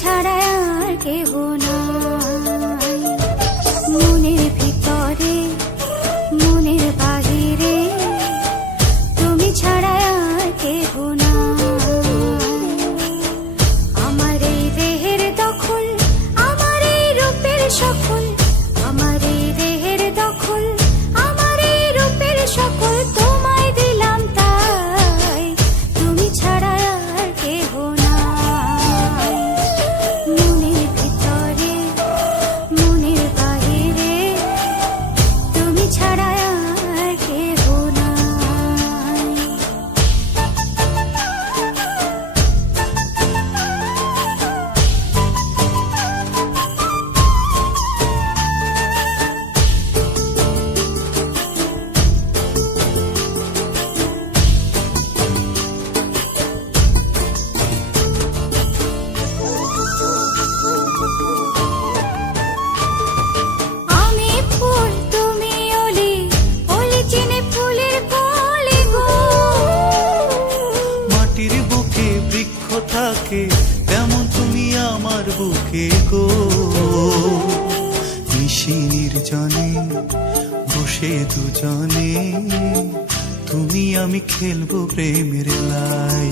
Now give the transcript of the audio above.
ছাড়া আর কেহ নাই। মনের ভিতরে মনের বাহিরে তুমি ছাড়া আর কেহ নাই। আমার এই দেহের দখল, আমার এই রূপের সকল, আমার এই দেহের দখল, আমার এই রূপের সকল তোমায় দিলাম তাই, তুমি ছাড়া আর কেহ নাই। মনের ভিতরে মনের বাহিরে তুমি ছাড়া আর কেহ নাই। আমি ফুল তুমি অলি, অলি চিনে ফুলের কলি গো। মাটির বুকে বৃক্ষ থাকে তেমন তুমি আমার বুকে গো। নিশি নির্জনে বসে দুজনে তুমি আমি খেলবো প্রেমের লাই।